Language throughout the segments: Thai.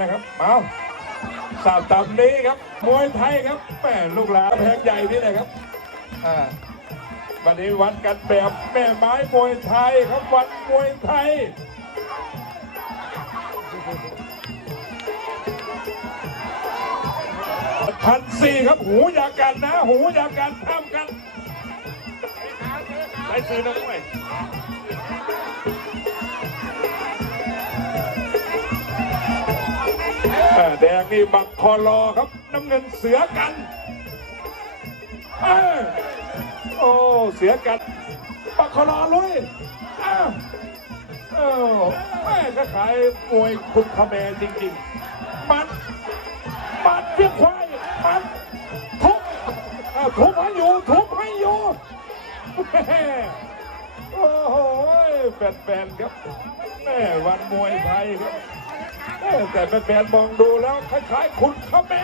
นะครับ เอาสาวตำนี้ครับ มวยไทยครับแม่ลูกหลานแพงใหญ่นี่นะครับ อ่า วันนี้วัดกันแบบแม่ไม้มวยไทยครับวัดมวยไทย พันสี่ครับหูอยากันนะ หูอยากันห้ามกันไปซื้อนะมวย แดงนี่บักคอรอครับ น้ำเงินเสือกันอโอ้เสือกันบักคอรอลุยอ้าวเออแม่ก็ขายมวยคุณคาแมจริงๆ มันปัดเพียงควายปัดทุบทุบให้อยู่ทุบให้อยู่โอ้โหแฟนๆครับแม่วันมวยไทยครับ แม่แต่แฟนมองดูแล้วคล้ายๆคุณข้าแม่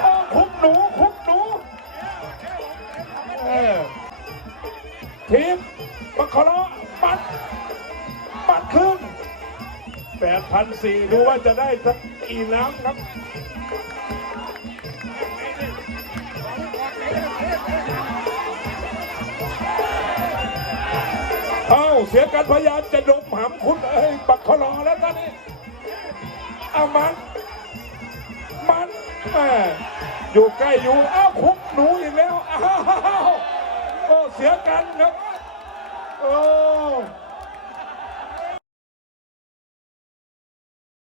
โอ้คุกหนูคุกหนูทีมบัคคาระปัด ปัดครึ่งแปดพันสี่ดูว่าจะได้สักกี่น้ำครับเอ้าเสียการพยายามจะดมหำคุณเอ้ยปักคอรอแล้ว เอามัน มันแม่อยู่ใกล้อยู่เอ้าคุกหนูอีกแล้วอ้าวโอ้เสียกันครับโอ้